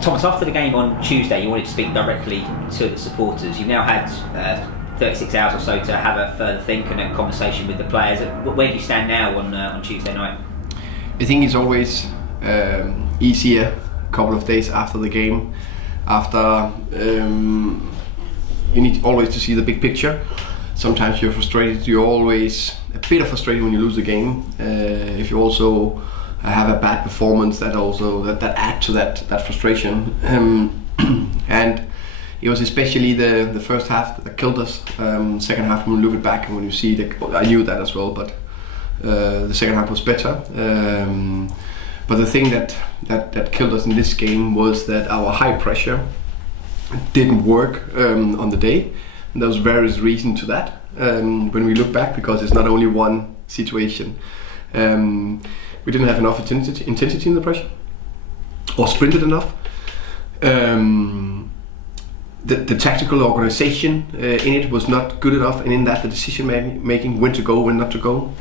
Thomas, after the game on Tuesday, you wanted to speak directly to the supporters. You've now had 36 hours or so to have a further think and a conversation with the players. Where do you stand now on Tuesday night? I think it's always easier a couple of days after the game. After you need always to see the big picture. Sometimes you're frustrated. You're always a bit frustrated when you lose the game. If you also have a bad performance, that add to that frustration. And it was especially the first half that killed us. Second half, when we look back and when you see I knew that as well, but the second half was better. But the thing that killed us in this game was that our high pressure didn't work on the day. And there was various reasons to that when we look back, because it's not only one situation. We didn't have enough intensity in the pressure, or sprinted enough. The tactical organization in it was not good enough, and in that the decision making, when to go, when not to go.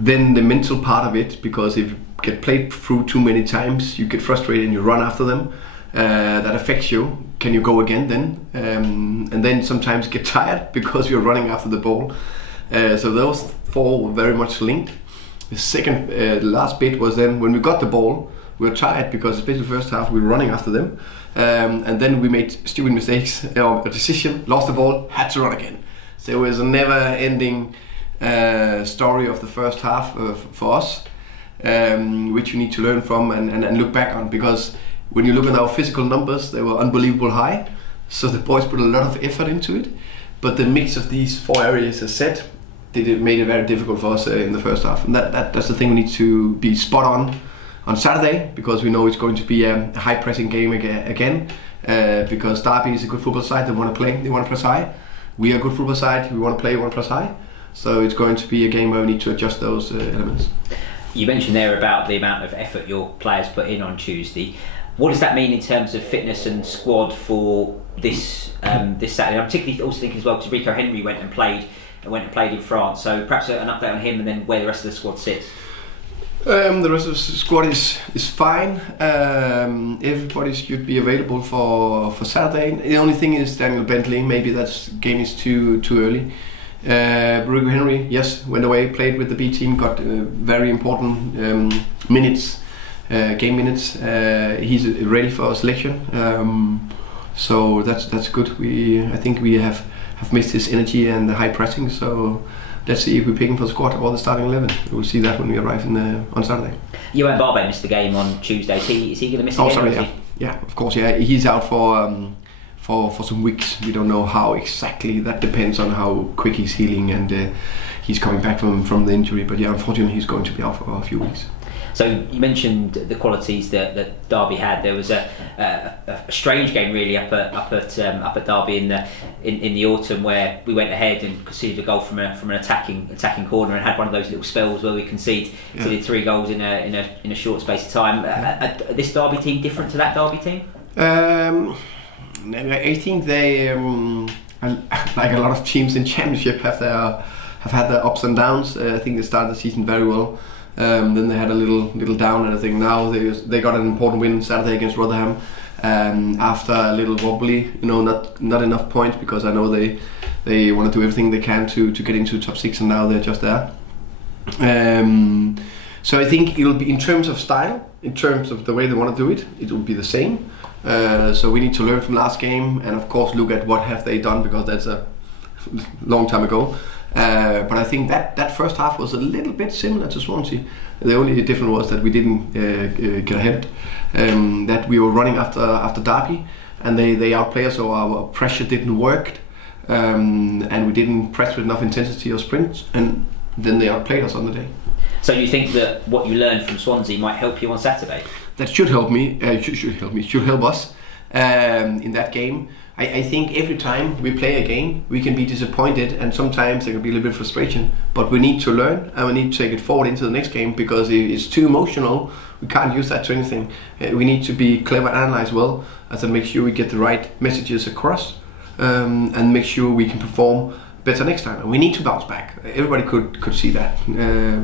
Then the mental part of it, because if you get played through too many times, you get frustrated and you run after them. That affects you. Can you go again then? And then sometimes get tired because you're running after the ball. So those four were very much linked. The second, last bit was then when we got the ball, we were tired because especially the first half we were running after them. And then we made stupid mistakes, a decision, lost the ball, had to run again. So it was a never-ending story of the first half for us, which we need to learn from and look back on, because when you look at our physical numbers, they were unbelievable high. So the boys put a lot of effort into it, but the mix of these four areas, as said, made it very difficult for us in the first half. And that's the thing, we need to be spot on Saturday, because we know it's going to be a high pressing game again, because Derby is a good football side. They want to play, they want to press high. We are a good football side, we want to play, we want to press high. So it's going to be a game where we need to adjust those elements. You mentioned there about the amount of effort your players put in on Tuesday. What does that mean in terms of fitness and squad for this Saturday? I'm particularly also thinking as well, because Rico Henry went and played in France. So perhaps an update on him, and then where the rest of the squad sits. The rest of the squad is fine. Everybody should be available for Saturday. The only thing is Daniel Bentley. Maybe that game is too early. Rico Henry, yes, went away, played with the B team, got very important minutes. Game minutes. He's ready for selection, so that's good. I think we have missed his energy and the high pressing. So let's see if we pick him for the squad or the starting 11. We'll see that when we arrive on Saturday. Yoann Barbet missed the game on Tuesday. Is he going to miss the game? Oh, sorry, yeah, of course, yeah. He's out for some weeks. We don't know how exactly. That depends on how quick he's healing and he's coming back from the injury. But yeah, unfortunately, he's going to be out for a few weeks. So you mentioned the qualities that Derby had. There was a strange game really up at Derby in the autumn, where we went ahead and conceded a goal from an attacking corner, and had one of those little spells where we conceded 3 goals in a short space of time. This Derby team different to that Derby team? I think they, like a lot of teams in Championship, have had their ups and downs. I think they started the season very well. Then they had a little down, and I think now they got an important win Saturday against Rotherham. After a little wobbly, not enough points, because I know they want to do everything they can to get into top 6, and now they're just there. So I think it will be, in terms of style, in terms of the way they want to do it, it will be the same. So we need to learn from last game, and of course look at what have they done, because that's a long time ago. But I think that first half was a little bit similar to Swansea. The only difference was that we didn't get ahead, that we were running after Derby, and they outplayed us, so our pressure didn't work, and we didn't press with enough intensity or sprint, and then they outplayed us on the day. So you think that what you learned from Swansea might help you on Saturday? That should help me. Should help us in that game. I think every time we play a game, we can be disappointed, and sometimes there can be a little bit of frustration. But we need to learn, and we need to take it forward into the next game, because if it's too emotional, we can't use that to anything. We need to be clever and analyze well, and then make sure we get the right messages across, and make sure we can perform better next time. And we need to bounce back. Everybody could see that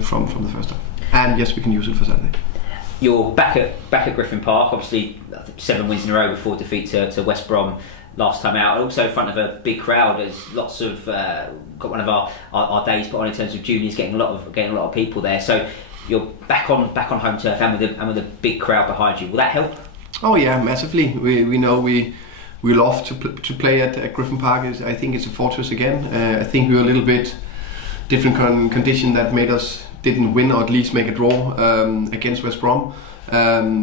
from the first half. And yes, we can use it for Saturday. You're back at Griffin Park. Obviously, 7 wins in a row before defeat to West Brom last time out. Also in front of a big crowd. There's lots of got one of our days put on in terms of juniors getting a lot of people there. So you're back on home turf and with a big crowd behind you. Will that help? Oh yeah, massively. We know we love to play at Griffin Park. I think it's a fortress again. I think we were a little bit different condition that made us didn't win or at least make a draw against West Brom.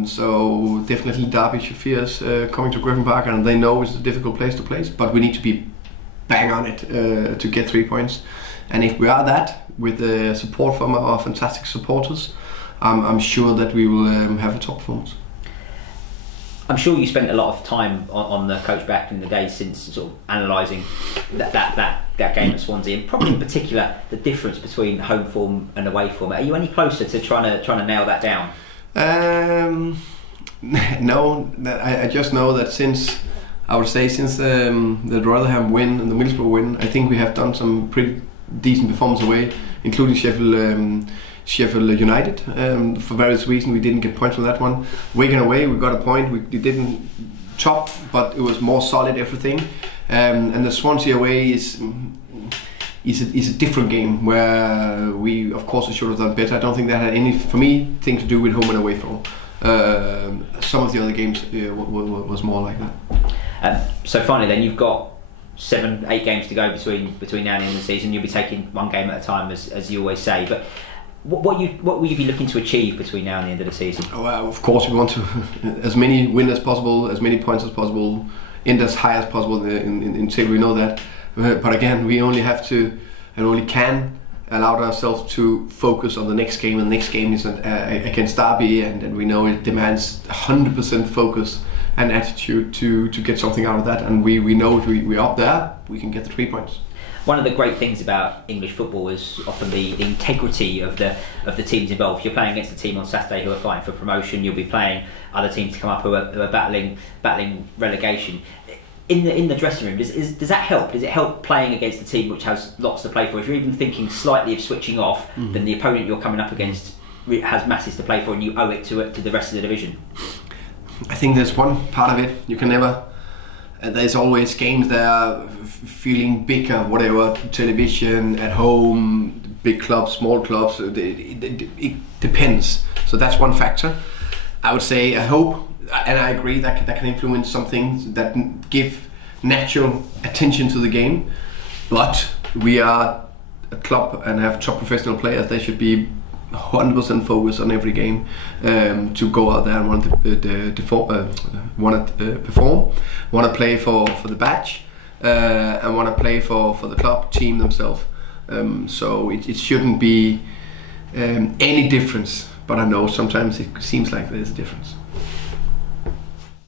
So definitely Derby should fear us coming to Griffin Park, and they know it's a difficult place to play, but we need to be bang on it to get 3 points. And if we are that, with the support from our fantastic supporters, I'm sure that we will have a top performance. I'm sure you spent a lot of time on the coach back in the days since sort of analysing that game at Swansea, and probably in particular the difference between home form and away form. Are you any closer to trying to nail that down? No, I just know that since the Rotherham win and the Middlesbrough win, I think we have done some pretty decent performance away, including Sheffield United. For various reasons we didn't get points from that one. Wigan away we got a point, we didn't chop, but it was more solid everything. And the Swansea away is a different game where we of course should have done better. I don't think that had anything to do with home and away form. Some of the other games was more like that. So finally then, you've got 7-8 games to go between now and the end of the season. You'll be taking one game at a time, as you always say, but what will you be looking to achieve between now and the end of the season? Well, of course we want to as many wins as possible, as many points as possible, end as high as possible in table. We know that, but again we only have to and only can allow ourselves to focus on the next game, and the next game is against Derby, and we know it demands 100% focus and attitude to get something out of that, and we know if we're up there we can get the 3 points. One of the great things about English football is often the integrity of the teams involved. You're playing against a team on Saturday who are fighting for promotion. You'll be playing other teams to come up who are battling relegation. In the dressing room, does that help? Does it help playing against a team which has lots to play for? If you're even thinking slightly of switching off, then the opponent you're coming up against has masses to play for, and you owe it to the rest of the division. I think there's one part of it you can never. There's always games that are feeling bigger, whatever, television, at home, big clubs, small clubs, it depends. So that's one factor. I would say, I hope, and I agree that can influence some things that give natural attention to the game, but we are a club and have top professional players. They should be 100% focused on every game to go out there and want to perform, want to play for the badge, and want to play for the club team themselves. So it shouldn't be any difference, but I know sometimes it seems like there's a difference.